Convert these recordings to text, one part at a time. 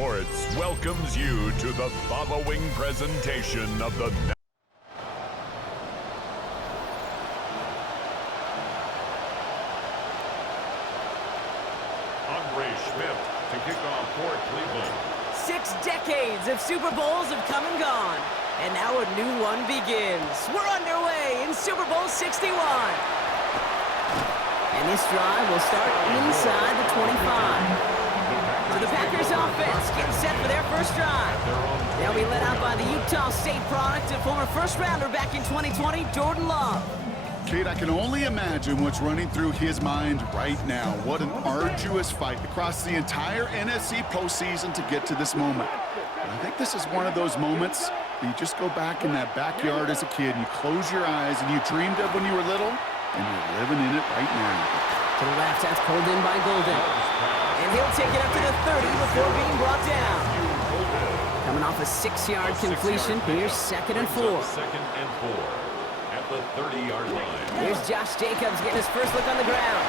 Sports welcomes you to the following presentation of the Schmidt to kick off for Cleveland. 6 decades of Super Bowls have come and gone, and now a new one begins. We're underway in Super Bowl 61. And this drive will start inside the 25. So the Packers offense getting set for their first drive. They'll be led out by the Utah State product and former first-rounder back in 2020, Jordan Love. Kate, I can only imagine what's running through his mind right now. What an arduous fight across the entire NFC postseason to get to this moment. And I think this is one of those moments that you just go back in that backyard as a kid, and you close your eyes, and you dreamed of when you were little, and you're living in it right now. To the left, that's pulled in by Golden. And he'll take it up to the 30 before being brought down. Coming off a 6-yard completion, here's 2nd and 4. Second and 4. The 30-yard line. Here's Josh Jacobs getting his first look on the ground.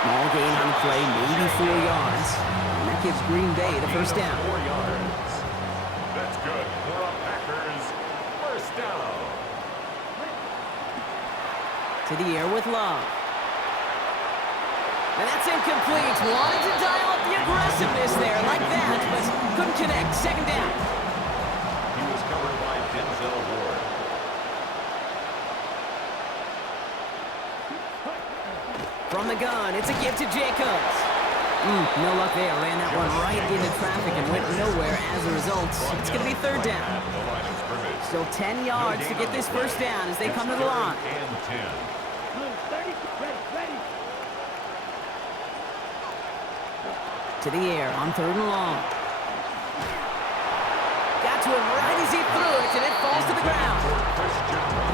Small gain on the play, maybe 4 yards. And that gives Green Bay the first down. 4 yards. That's good for a Packers first down. To the air with Love. And that's incomplete. Wanted to dial up the aggressiveness there like that, but couldn't connect. 2nd down. He was covered by Denzel Ward. From the gun, it's a give to Jacobs. No luck there. Ran that one right into traffic and went nowhere as a result. It's going to be 3rd down. Still 10 yards to get this first down as they come to the line. To the air on 3rd and long. Got to him right as he threw it, and it falls to the ground.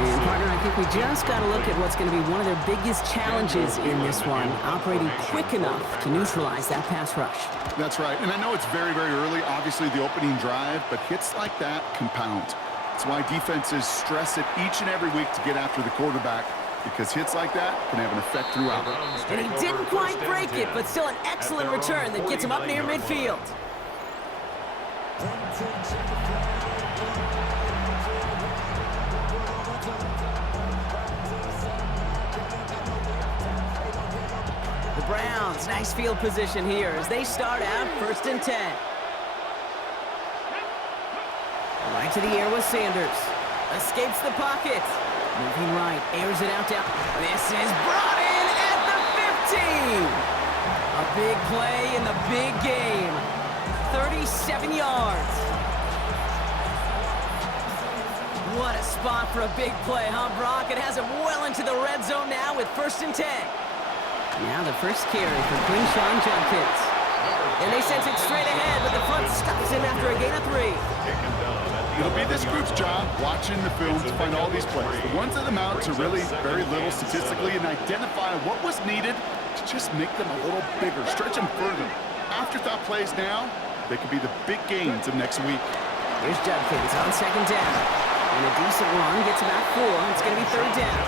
And partner, I think we just got to look at what's going to be one of their biggest challenges in this one, operating quick enough to neutralize that pass rush. That's right, and I know it's very, very early, obviously the opening drive, but hits like that compound. That's why defenses stress it each and every week to get after the quarterback, because hits like that can have an effect throughout. And he didn't quite break it, but still an excellent return that gets him up near midfield. The Browns, nice field position here as they start out 1st and 10. Right to the air with Sanders. Escapes the pocket. Moving right, airs it out down. This is brought in at the 15. A big play in the big game. 37 yards. What a spot for a big play, huh, Brock? It has him well into the red zone now with 1st and 10. Now the first carry for Quinshawn Judkins. And they sent it straight ahead, but the front stops him after a gain of 3. It'll be this group's job watching the film to find all these plays. The ones that amount to really very little statistically and identify what was needed to just make them a little bigger, stretch them further. Afterthought plays now, they could be the big gains of next week. Here's Judkins on 2nd down. And a decent run gets about 4. It's going to be 3rd down.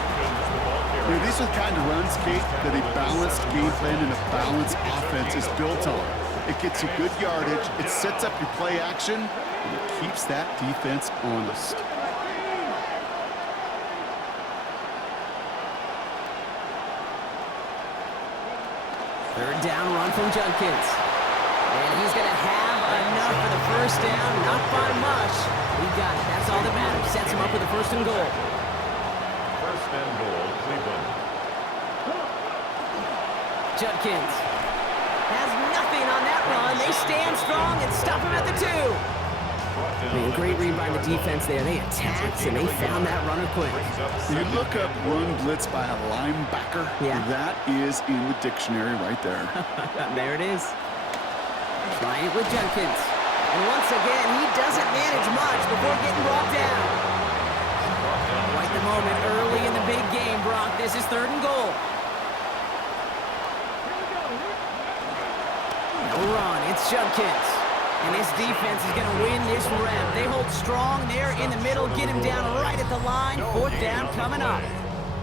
You know, these are the kind of runs, Kate, that a balanced game plan and a balanced offense is built on. It gets you good yardage, it sets up your play action, and it keeps that defense honest. Third down run from Judkins. And he's going to have enough for the first down, not by much. He got it. That's all that matters. Sets him up with the 1st and goal. 1st and goal, Cleveland. Judkins has nothing on that run. They stand strong and stop him at the 2. Man, great read by the defense there. They attacked and they found that runner quick. You look up run blitz by a linebacker. Yeah. That is in the dictionary right there. There it is. Trying it with Judkins. And once again, he doesn't manage much before getting brought down. Quite the moment early in the big game, Brock. This is 3rd and goal. No run. It's Judkins. And this defense is going to win this round. They hold strong there in the middle, get him down right at the line. 4th down coming up.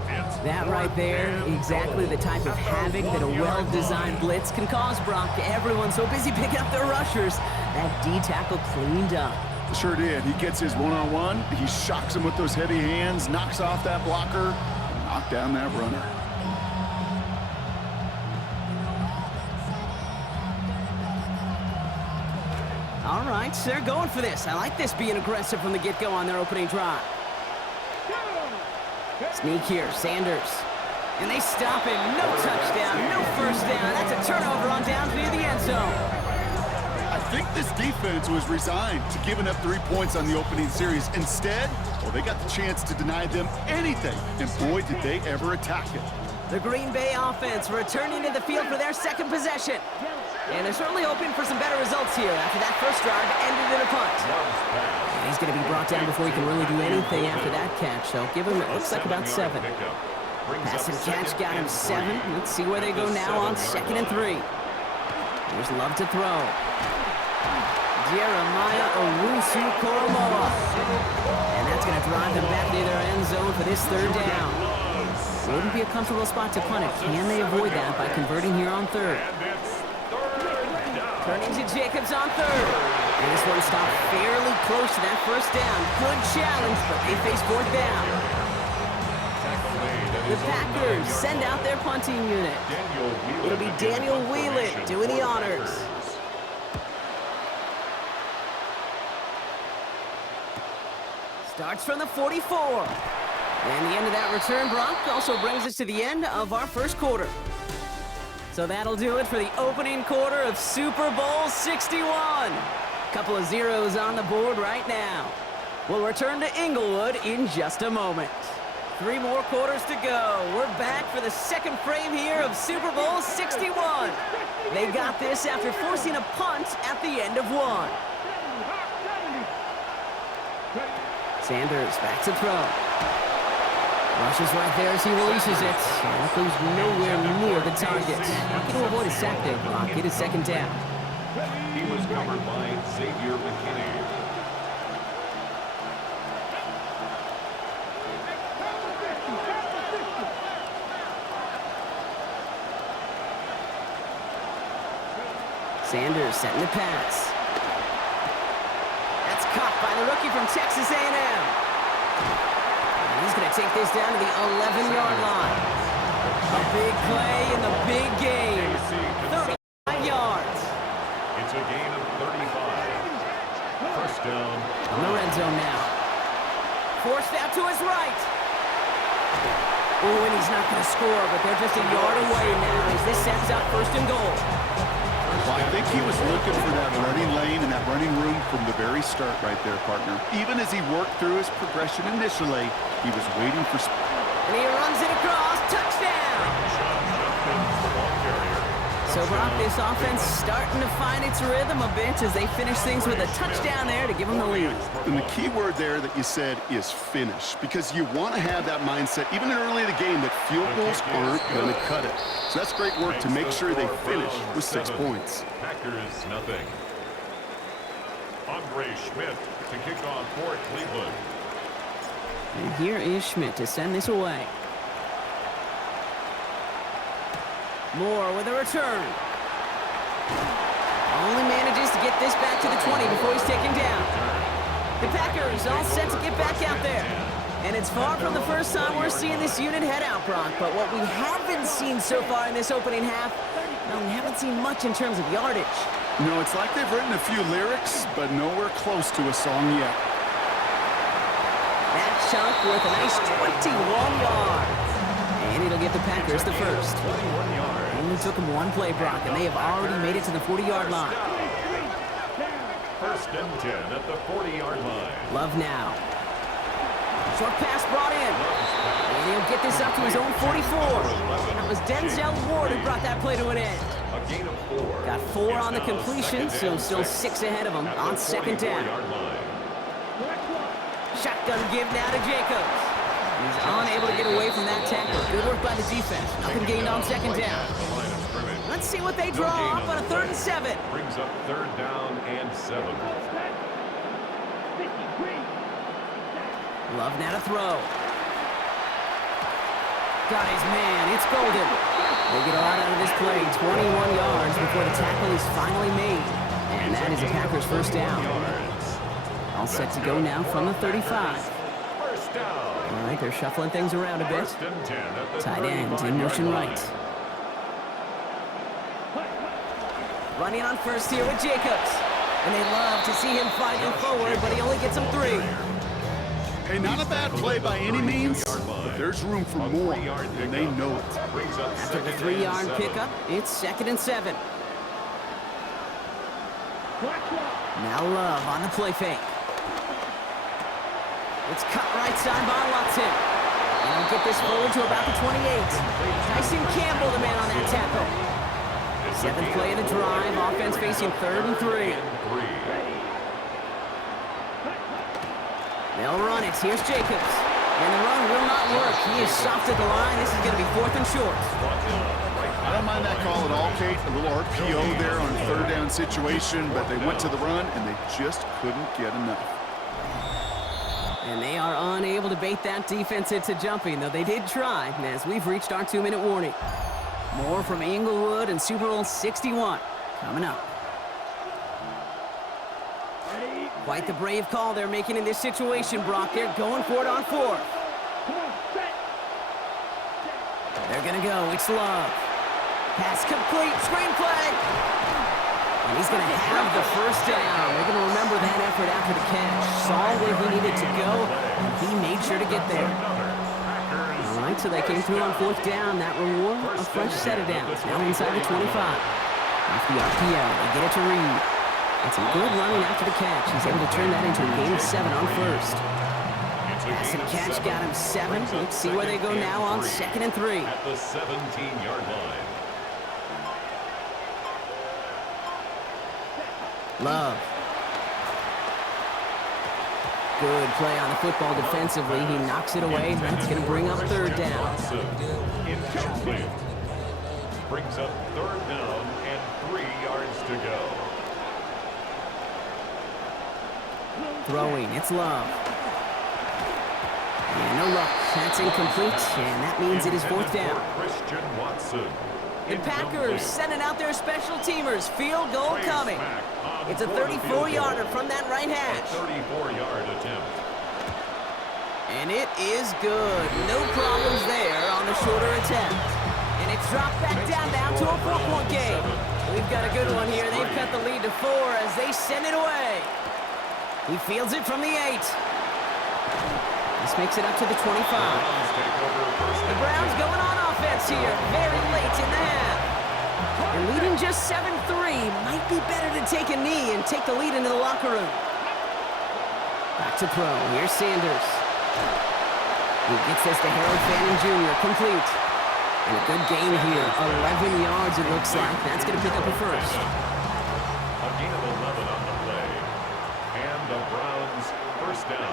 It's That right there, exactly the type of havoc that a well-designed blitz can cause, Brock. Everyone's so busy picking up their rushers. That D tackle cleaned up. Sure did. He gets his one-on-one. He shocks him with those heavy hands, knocks off that blocker, knock down that runner. All right, so they're going for this. I like this being aggressive from the get-go on their opening drive. Sneak here, Sanders. And they stop him. No touchdown, no first down. That's a turnover on downs near the end zone. I think this defense was resigned to giving up 3 points on the opening series. Instead, well, they got the chance to deny them anything. And boy, did they ever attack it. The Green Bay offense returning to the field for their second possession. And they're certainly hoping for some better results here after that first drive ended in a punt. And he's going to be brought down before he can really do anything after that catch. So give him, it looks like about 7. Pass and catch got him 7. Let's see where they go now on 2nd and 3. Here's Love to throw. Jeremiah Owusu-Koromoa. And that's going to drive them back near their end zone for this 3rd down. Wouldn't be a comfortable spot to punt it. Can they avoid that by converting here on 3rd? Turning to Jacobs on 3rd. And this one stopped fairly close to that first down. Good challenge, but they face 4th down. The Packers send out their punting unit. It'll be Daniel Whelan doing the honors. Starts from the 44. And the end of that return, Brock, also brings us to the end of our first quarter. So that'll do it for the opening quarter of Super Bowl 61. Couple of zeros on the board right now. We'll return to Inglewood in just a moment. 3 more quarters to go. We're back for the second frame here of Super Bowl 61. They got this after forcing a punt at the end of 1. Sanders back to throw. Rushes right there as he releases it. That goes nowhere near the target. Looking to avoid a sack there, Brock. It is 2nd down. He was covered by Xavier McKinney. Sanders setting the pass. That's caught by the rookie from Texas A&M. And he's going to take this down to the 11-yard line. A big play in the big game. 35 yards. It's a gain of 35. First down. On the red zone now. Forced out to his right. Oh, and he's not going to score, but they're just a yard away now as this sets up 1st and goal. Well, I think he was looking for that running lane and that running room from the very start right there, partner. Even as he worked through his progression initially, he was waiting for... And he runs it across. Touchdown! So, Brock, this offense starting to find its rhythm a bit as they finish things with a touchdown there to give them the lead. And the key word there that you said is finish, because you want to have that mindset, even early in the game, that field goals aren't going to cut it. So that's great work to make sure they finish with 6 points. Packers, nothing. Andre Schmidt to kick off for Cleveland. And here is Schmidt to send this away. Moore with a return. Only manages to get this back to the 20 before he's taken down. The Packers all set to get back out there. And it's far from the first time we're seeing this unit head out, Brock. But what we haven't seen so far in this opening half, well, we haven't seen much in terms of yardage. No, it's like they've written a few lyrics, but nowhere close to a song yet. That chunk worth a nice 21 yards. And it'll get the Packers the first. Only took them 1 play, Brock, and they have already made it to the 40-yard line. First and 10 at the 40-yard line. Love now. Short pass brought in. And he'll get this up to his own 44. That was Denzel Ward who brought that play to an end. A gain of 4. Got 4 on the completion, so still 6 ahead of him on 2nd down. Shotgun give now to Jacobs. He's unable to get away from that tackle. Good work by the defense. Nothing gained on 2nd down. Let's see what they draw up on a 3rd and 7. Brings up 3rd down and 7. Love now to throw. got his man. It's golden. They get a lot out of this play. 21 yards before the tackle is finally made. And that is the Packers' first down. All set to go now from the 35. First down. All right, they're shuffling things around a bit. First and 10 at the Tight end in motion 35-yard line. right. Running on first here with Jacobs. And they love to see him fighting forward, but he only gets him 3. Hey, not a bad play by any means, but there's room for more, and they know it. After the 3-yard pickup, it's 2nd and 7. Now Love on the play fake. It's cut right side by Watson. And he'll get this forward to about the 28. Tyson Campbell, the man on that tackle. 7th play of the drive, offense facing 3rd and 3. They'll run it. Here's Jacobs. And the run will not work. He is soft at the line. This is going to be 4th and short. I don't mind that call at all, Kate. A little RPO there on a 3rd down situation, but they went to the run, and they just couldn't get enough. And they are unable to bait that defense into jumping, though they did try, as we've reached our 2-minute warning. More from Inglewood and Super Bowl 61 coming up. Quite the brave call they're making in this situation, Brock. They're going for it on 4th. They're going to go. It's Love. Pass complete. Screenplay. And he's going to have the first down. They're going to remember that effort after the catch. Saw where he needed to go, and he made sure to get there. All right, so they came through on 4th down. That reward, a fresh set of downs. Now inside the 25. Off the RPO, they get it to Reed. And some good running after the catch. He's able to turn that into a gain of 7 on 1st. Pass and catch got him 7. Let's see where they go now on 2nd and 3. At the 17-yard line. Love. Good play on the football defensively. He knocks it away. That's going to bring up 3rd down. Incomplete. Brings up 3rd down and 3 yards to go. Throwing, it's Love. And no luck. That's incomplete, and that means it is 4th down. Christian Watson. The Packers sending out their special teamers. Field goal coming. It's a 34-yarder from that right hash. 34-yard attempt. And it is good. No problems there on the shorter attempt. And it's dropped back down now to a 4-point game. We've got a good one here. They've cut the lead to 4 as they send it away. He fields it from the 8. This makes it up to the 25. The Browns going on offense here, very late in the half. They're leading just 7-3. Might be better to take a knee and take the lead into the locker room. Back to throw. Here's Sanders. He gets this to Harold Fanning Jr. Complete. And a good gain here. 11 yards it looks like. That's going to pick up a first. A gain of 11 on the play. And the Browns first down.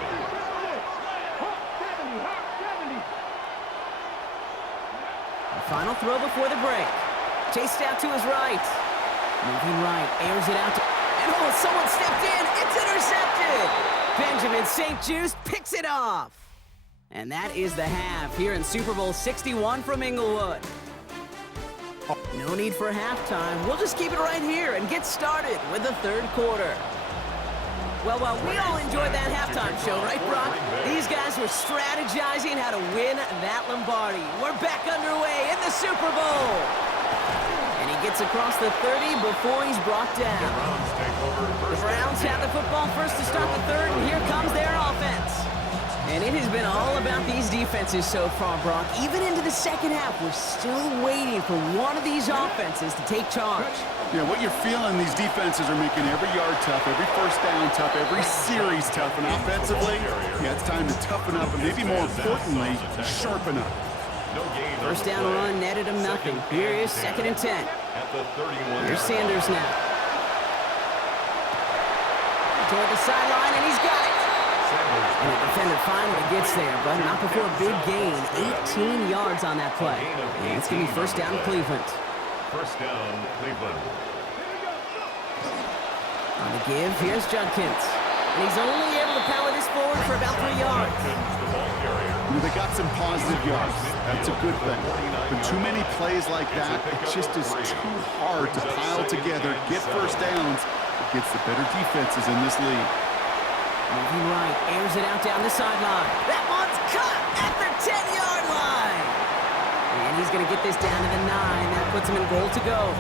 Final throw before the break. Chased out to his right. Moving right, airs it out to... And oh, someone stepped in. It's intercepted. Benjamin St. Juste picks it off. And that is the half here in Super Bowl 61 from Inglewood. No need for halftime. We'll just keep it right here and get started with the 3rd quarter. Well, we all enjoyed that halftime show, right, Brock? These guys were strategizing how to win that Lombardi. We're back underway in the Super Bowl. And he gets across the 30 before he's brought down. The Browns have the football first to start the 3rd, and here comes their offense. And it has been all about these defenses so far, Brock. Even into the 2nd half, we're still waiting for one of these offenses to take charge. Yeah, what you're feeling, these defenses are making every yard tough, every first down tough, every series tough, and offensively, yeah, it's time to toughen up, and maybe more importantly, sharpen up. First down run netted him nothing. Here is 2nd and 10. Here's Sanders now. Toward the sideline, and he's got it. And the defender finally gets there, but not before a big gain. 18 yards on that play. And it's going to be first down Cleveland. First down, Cleveland. On the give, here's Judkins. And he's only able to power this forward for about 3 yards. The ball carrier. You know, they got some positive yards. That's a good thing. But too many plays like that, it just is too hard to pile together, get first downs against the better defenses in this league. Moving right, airs it out down the sideline. That one's cut at the 10-yard line. And he's going to get this down to the 9. That puts him in goal to go.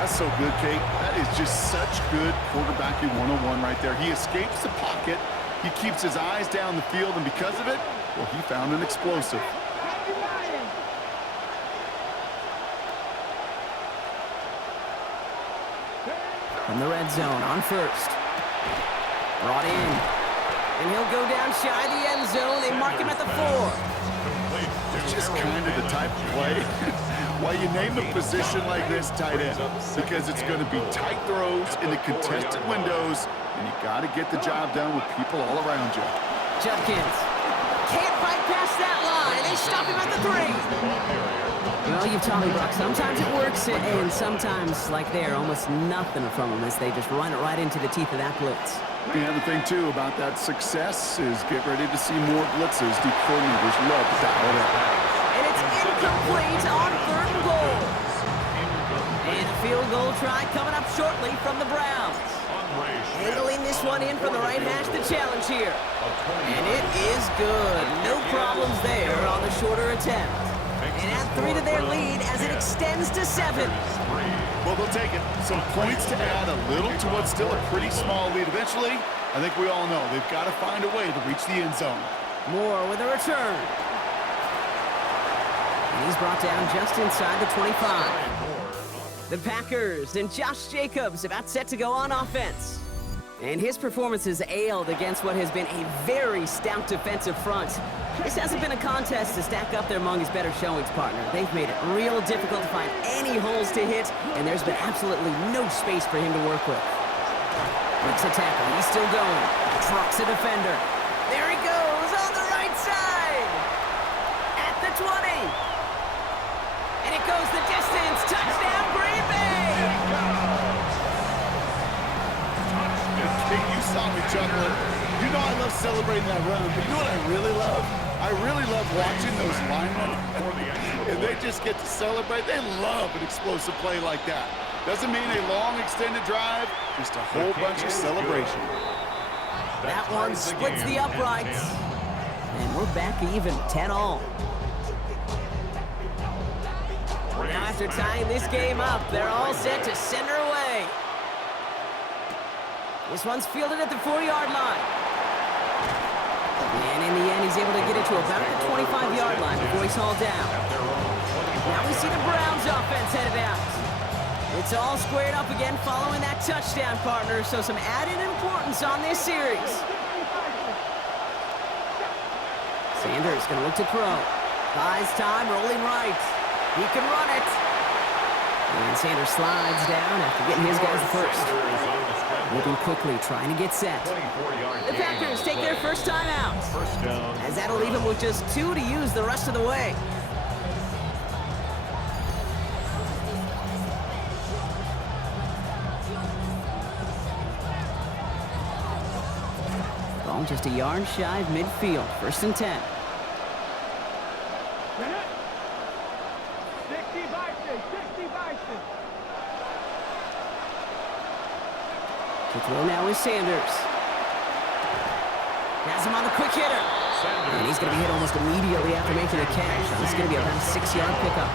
That's so good, Kate. That is just such good quarterbacking 101 right there. He escapes the pocket. He keeps his eyes down the field, and because of it, well, he found an explosive. From the red zone on first. Brought in. And he'll go down shy of the end zone. They mark him at the 4. It's just kind of the type of play why you name a position like this tight end, because it's going to be tight throws into contested windows, and you got to get the job done with people all around you. Judkins can't fight past that line. They stop him at the 3. Well, you've taught me, Brock. Sometimes it works, and sometimes, like there, almost nothing from them as they just run it right into the teeth of that blitz. The other thing, too, about that success is get ready to see more blitzes. The coordinators love to dial it up. And it's incomplete on 3rd and goal. And a field goal try coming up shortly from the Browns. Angling this one in from the right hash, the challenge here. And it is good. No problems there on the shorter attempt. And add 3 to their lead as it extends to 7. Well, they'll take it. Some points to add a little to what's still a pretty small lead. Eventually, I think we all know they've got to find a way to reach the end zone. Moore with a return. And he's brought down just inside the 25. The Packers and Josh Jacobs about set to go on offense. And his performance has ailed against what has been a very stout defensive front. This hasn't been a contest to stack up there among his better showings, partner. They've made it real difficult to find any holes to hit, and there's been absolutely no space for him to work with. Breaks a tackle. He's still going. Trucks a defender. There he goes on the right side. At the 20. And it goes the distance. Touchdown, Green Bay. You saw me chuckling. You know I love celebrating that run, but you know what I really love? I really love watching those linemen, and they just get to celebrate. They love an explosive play like that. Doesn't mean a long extended drive, just a whole bunch of celebration. That one splits the uprights. And we're back even, 10-all. Now after tying this game up, they're all set to send her away. This one's fielded at the 4-yard line. And in the end, he's able to get it to about the 25-yard line before he's hauled down. Now we see the Browns offense headed out. It's all squared up again following that touchdown, partner, so some added importance on this series. Sanders going to look to throw. Buys time, rolling right. He can run it. And Sanders slides down after getting his guys first. Moving quickly, trying to get set. The Packers take their first time out, as that'll leave them with just 2 to use the rest of the way. Ball just a yard shy of midfield, 1st and 10. To throw now is Sanders. Has him on the quick hitter. And he's going to be hit almost immediately after making a catch. This is going to be about a 6-yard pickup.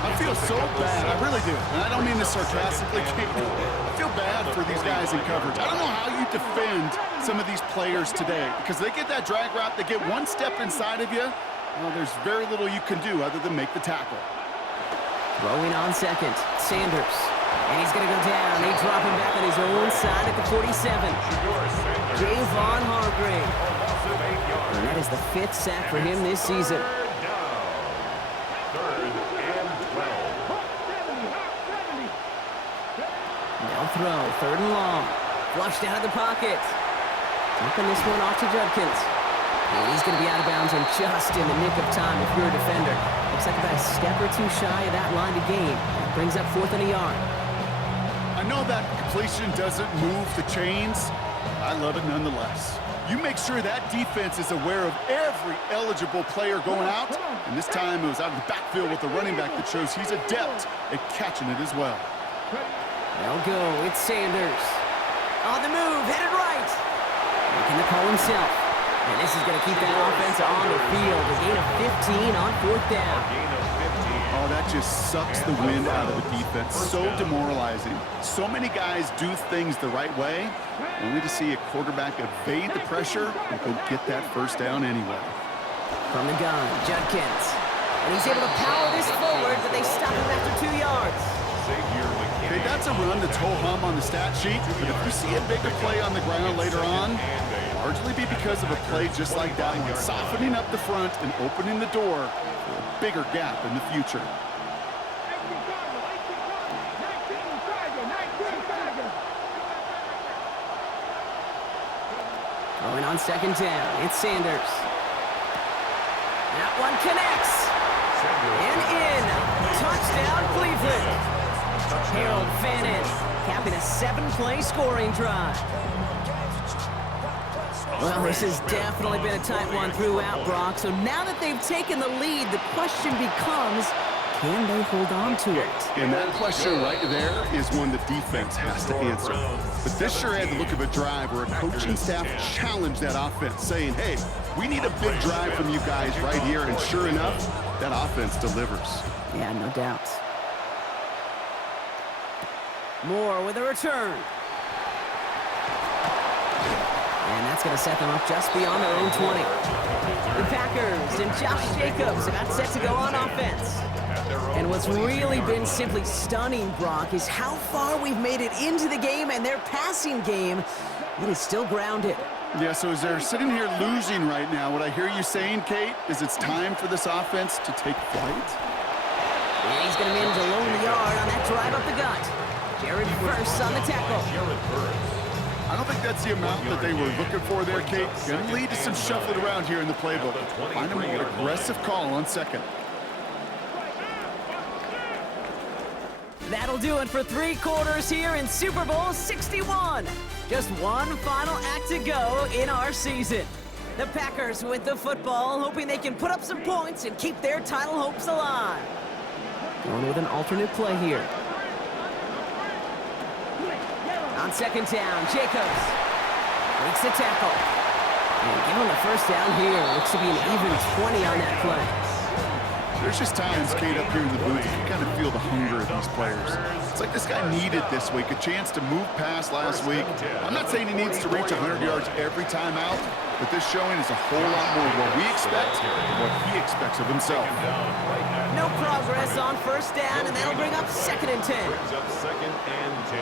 I feel so bad. I really do. And I don't mean this sarcastically. I feel bad for these guys in coverage. I don't know how you defend some of these players today, because they get that drag route, they get one step inside of you. Well, there's very little you can do other than make the tackle. Throwing on second, Sanders. And he's going to go down. They drop him back on his own side at the 47. Javon Hargrave. And that is the 5th sack for him this season. Now throw, 3rd and long. Flushed out of the pocket. Dumping this one off to Judkins. And he's going to be out of bounds and just in the nick of time if you're a defender. Looks like about a step or 2 shy of that line to gain. That brings up 4th and a yard. I know that completion doesn't move the chains. I love it nonetheless. You make sure that defense is aware of every eligible player going out, and this time it was out of the backfield with the running back that shows he's adept at catching it as well. They'll go. It's Sanders. On the move, headed right. Making the call himself. And this is going to keep that offense on the field. A gain of 15 on 4th down. Oh, that just sucks the wind out of the defense. So demoralizing. So many guys do things the right way, only to see a quarterback evade the pressure and go get that first down anyway. From the gun, Judkins. And he's able to power this forward, but they stop him after 2 yards. Okay, that's a run that's ho-hum on the stat sheet, but if you see a bigger play on the ground later on, largely be because of a play just like that one, softening up the front and opening the door for a bigger gap in the future. Going on 2nd down, it's Sanders. That one connects. And in. Touchdown, Cleveland. Harold Fannin capping a 7-play scoring drive. Well, this has definitely been a tight one throughout, Brock. So now that they've taken the lead, the question becomes, can they hold on to it? And that question right there is one the defense has to answer. But this sure had the look of a drive where a coaching staff challenged that offense, saying, hey, we need a big drive from you guys right here. And sure enough, that offense delivers. Yeah, no doubt. Moore with a return. And that's going to set them up just beyond their own 20. The Packers and Josh Jacobs about set to go on offense. And what's really been simply stunning, Brock, is how far we've made it into the game, and their passing game, it is still grounded. Yeah, so as they're sitting here losing right now, what I hear you saying, Kate, is it's time for this offense to take flight? And he's going to manage a lonely yard on that drive up the gut. Jared Verse on the tackle. I don't think that's the amount that they were looking for there, Kate. Going to lead to some shuffling around here in the playbook. Find a more aggressive call on 2nd. That'll do it for 3 quarters here in Super Bowl 61. Just one final act to go in our season. The Packers with the football, hoping they can put up some points and keep their title hopes alive. Going with an alternate play here. On 2nd down, Jacobs breaks the tackle. And give him the first down here. Looks to be an even 20 on that play. There's just times, Kate, up here in the booth, you can kind of feel the hunger of these players. It's like this guy needed this week, a chance to move past last week. I'm not saying he needs to reach 100 yards every time out, but this showing is a whole lot more of what we expect and what he expects of himself. No progress on 1st down, and that'll bring up 2nd and 10. Brings up 2nd and 10.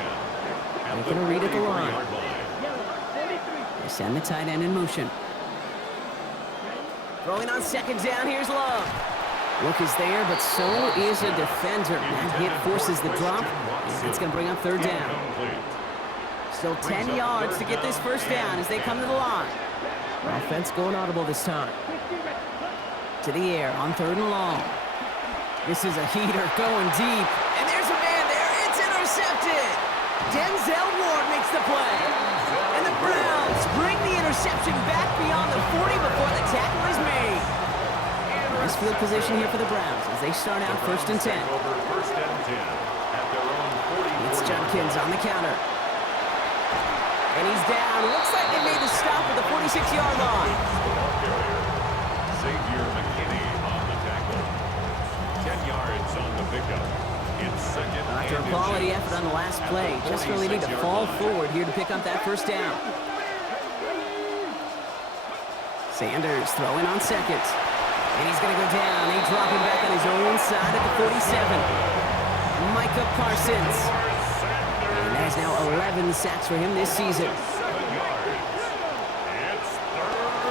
They're going to read at the line. They send the tight end in motion. Throwing on 2nd down, here's Love. Look is there, but so is a defender. That hit forces the drop, and it's going to bring up 3rd down. Still 10 yards to get this 1st down as they come to the line. Offense going audible this time. To the air on 3rd and long. This is a heater going deep, and there's a man there. It's intercepted. Denzel Ward makes the play. And the Browns bring the interception back beyond the 40 before the tackle is made. Nice field position here for the Browns as they start out 1st and 10. It's Judkins on the counter. And he's down. Looks like they made the stop at the 46-yard line. Xavier McKinney on the tackle. 10 yards on the pickup. It's 2nd After a and quality effort on the last play, just really need to fall forward here to pick up that 1st down. Sanders throwing on 2nd. And he's going to go down. They drop him back on his own side at the 47. Micah Parsons. And that is now 11 sacks for him this season.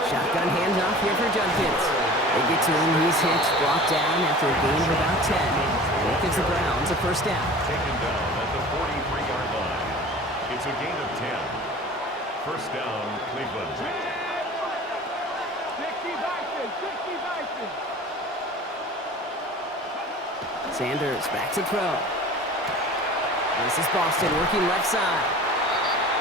Shotgun handoff here for Judkins. They get to him. He's hit, brought down after a gain of about 10. And that gives the Browns a 1st down. taken down at the 43-yard line. It's a gain of 10. 1st down, Cleveland. Sanders back to throw. This is Boston working left side.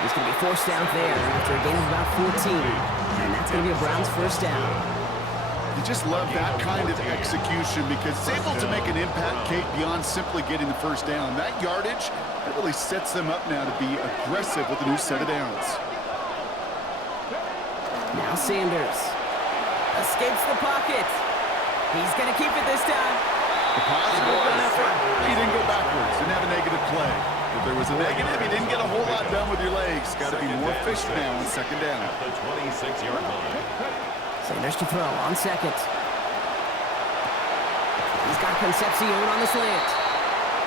He's going to be forced down there after a gain of about 14. And that's going to be a Browns 1st down. just love that kind of execution because it's able to make an impact, Kate, beyond simply getting the first down. That yardage, that really sets them up now to be aggressive with a new set of downs. Now Sanders escapes the pocket. He's going to keep it this time. The positive on effort, he didn't go backwards, didn't have a negative play. If there was a negative, he didn't get a whole lot done with your legs. Got to be more efficient now on second down. At the 26-yard line. Sanders to throw on second. He's got Concepcion on the slant.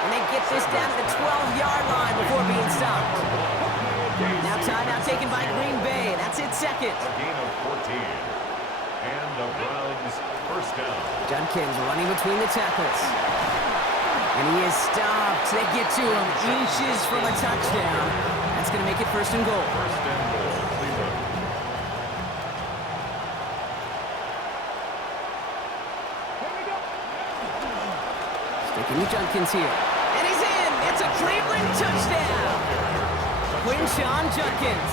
And they get this down to the 12-yard line before being stopped. Now timeout taken by Green Bay. That's it, second. A gain of 14. And the Browns first down. Judkins running between the tackles. And he is stopped. They get to him inches from a touchdown. That's going to make it first and goal. First and goal, Cleveland. Sticking with Judkins here. And he's in. It's a Cleveland touchdown. Quinshon Judkins.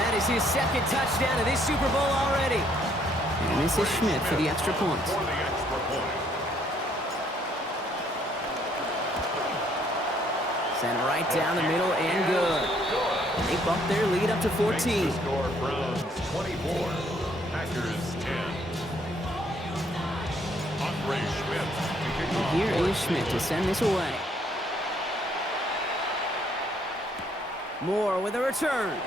That is his second touchdown of this Super Bowl already. And this is Schmidt for the extra point. For the extra point. Sent right down the middle and good. They bump their lead up to 14. Makes the score Browns 24, Packers 10. Andre Schmidt to kick off. Here is Schmidt to send this away. Moore with a return.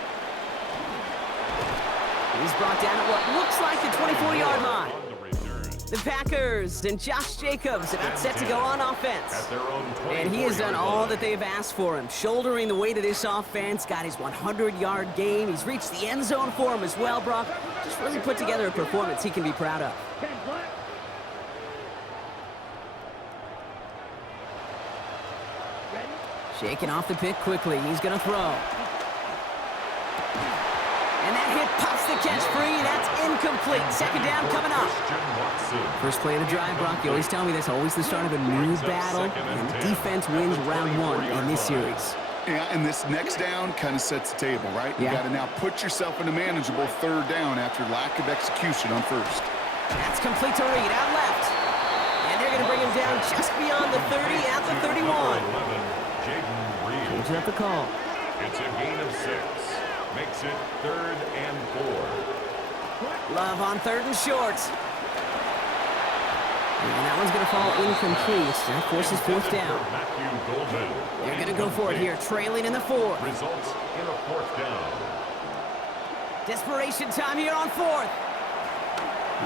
He's brought down at what looks like the 24-yard line. On the return. The Packers and Josh Jacobs about set to go on offense. At their own And he has done 24-yard all line. that they've asked for him. Shouldering the weight of this offense, got his 100-yard game. He's reached the end zone for him as well, Brock. Just really put together a performance he can be proud of. Shaking off the pick quickly. He's going to throw. And that hit pops the catch free. That's incomplete. Second down coming up. Christian Watson. First play of the drive, Brock. You always tell me that's always the start of a new battle. And the defense wins round one in this series. Yeah, and this next down kind of sets the table, right? You got to now put yourself in a manageable third down after lack of execution on first. That's complete to Reed out left. And they're going to bring him down just beyond the 30 at the 31. 11, Jaden Reed. Changing up the call. It's a gain of 6. Makes it 3rd and 4. Love on third and short. And that one's going to fall incomplete. That forces fourth down. Matthew Golden. They're going to go for it here, trailing in the fourth. Results in a 4th down. Desperation time here on fourth.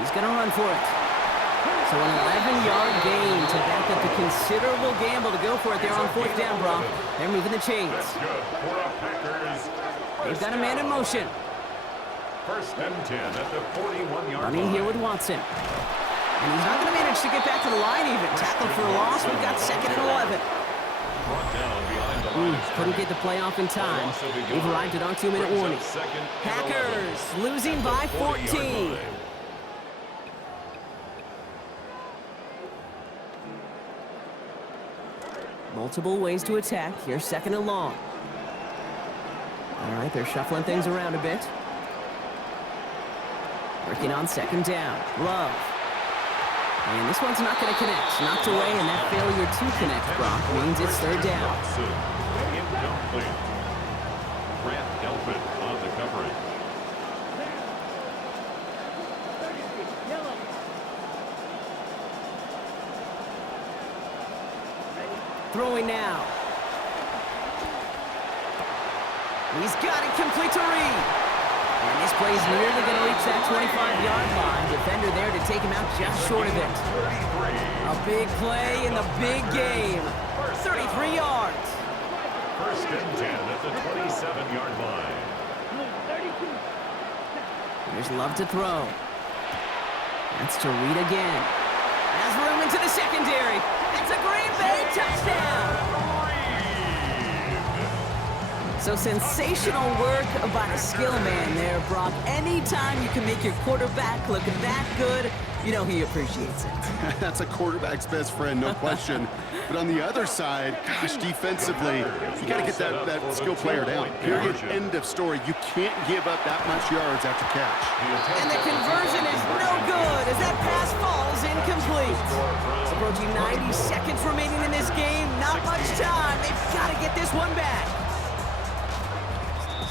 He's going to run for it. So an 11-yard gain to back up the considerable gamble to go for it there on fourth down, Brock. They're moving the chains. That's good for the Packers. They've got a man in motion. 1st and 10 at the 41-yard line. Running here with Watson. And he's not going to manage to get back to the line even. Tackled for a loss. We've got 2nd and 11. Brought down behind the line of Couldn't get the play off in time. We've arrived at our 2-minute warning. Packers losing by 14. Multiple ways to attack. Here's 2nd and long. All right, they're shuffling things around a bit. Working on 2nd down. Love. And this one's not going to connect. Knocked away, and that failure to connect, Brock, means it's 3rd down. Incomplete. Grant Delpit on the coverage. Throwing now. He's got it complete to Reed. And this play is nearly going to reach that 25-yard line. Defender there to take him out just short of it. A big play in the big game. 33 yards. 1st and 10 at the 27-yard line. There's Love to throw. That's to Reed again. Has room into the secondary. It's a Green Bay touchdown. So sensational work by the skill man there, Brock. Anytime you can make your quarterback look that good, you know he appreciates it. That's a quarterback's best friend, no question. But on the other side, gosh, defensively, you got to get that skill player down. Period. End of story. You can't give up that much yards after catch. And the conversion is no good as that pass falls approaching 90 seconds remaining in this game. Not much time. They've got to get this one back.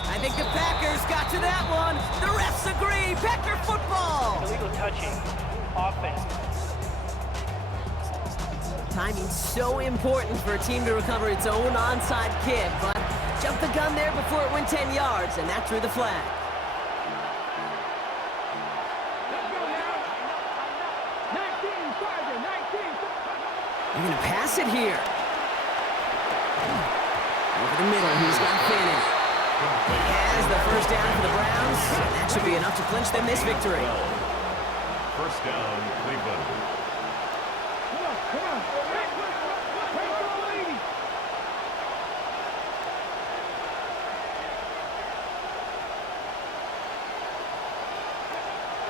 I think the Packers got to that one. The refs agree. Packer football. Illegal touching. Offense. Timing's so important for a team to recover its own onside kick, but jumped the gun there before it went 10 yards, and that drew the flag. They're going to pass it here. Over the middle, he's got Fannin. He has the first down for the Browns, and that should be enough to clinch them this victory. First down, Cleveland.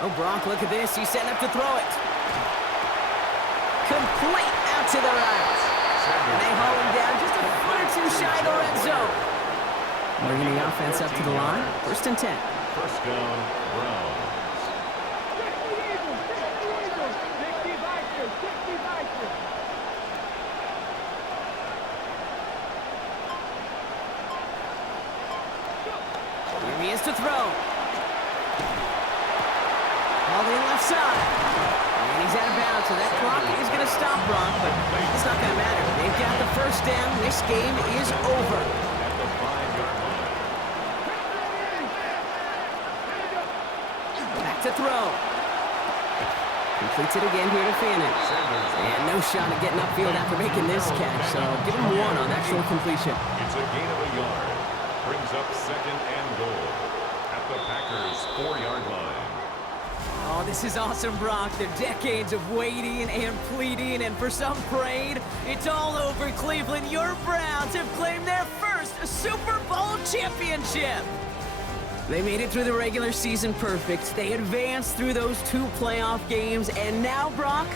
Oh, Brock, look at this. He's setting up to throw it. Complete out to the right. And they haul him down just a foot or two shy of the red zone. Bringing the offense up to the line. First and 10. First down, Browns. Here he is to throw. All the left side. And he's out of bounds, so that clock is going to stop Brock, but it's not going to matter. They've got the first down. This game is over. At the 5-yard line. Back to throw. Completes it again here to Fannin. And no shot at getting upfield after making this catch, so give him one on that short completion. It's a gain of a yard. Brings up second and goal. At the Packers' 4-yard line. Oh, this is awesome, Brock. The decades of waiting and pleading and for some praying. It's all over, Cleveland. Your Browns have claimed their first Super Bowl championship. They made it through the regular season perfect. They advanced through those 2 playoff games. And now, Brock,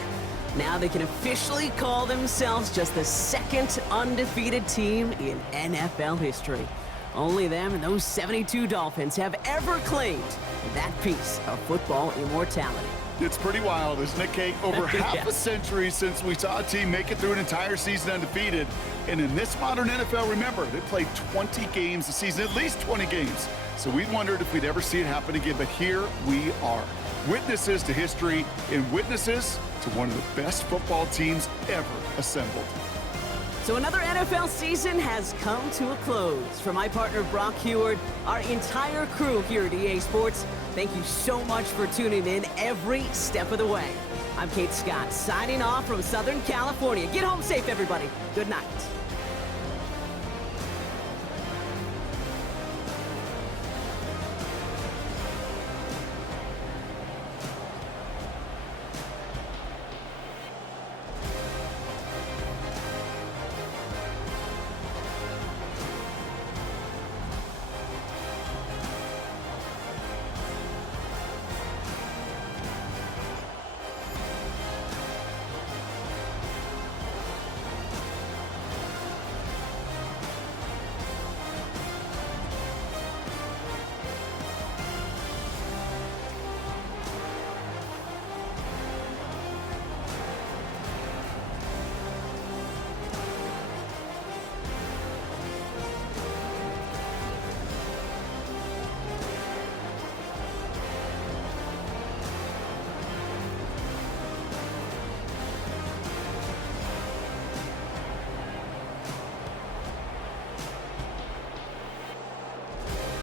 now they can officially call themselves just the second undefeated team in NFL history. Only them and those 72 Dolphins have ever claimed that piece of football immortality. It's pretty wild, isn't it, Kate? Over half a century since we saw a team make it through an entire season undefeated. And in this modern NFL, remember, they played 20 games a season, at least 20 games. So we wondered if we'd ever see it happen again, but here we are. Witnesses to history and witnesses to one of the best football teams ever assembled. So another NFL season has come to a close. For my partner, Brock Heward, our entire crew here at EA Sports, thank you so much for tuning in every step of the way. I'm Kate Scott, signing off from Southern California. Get home safe, everybody. Good night.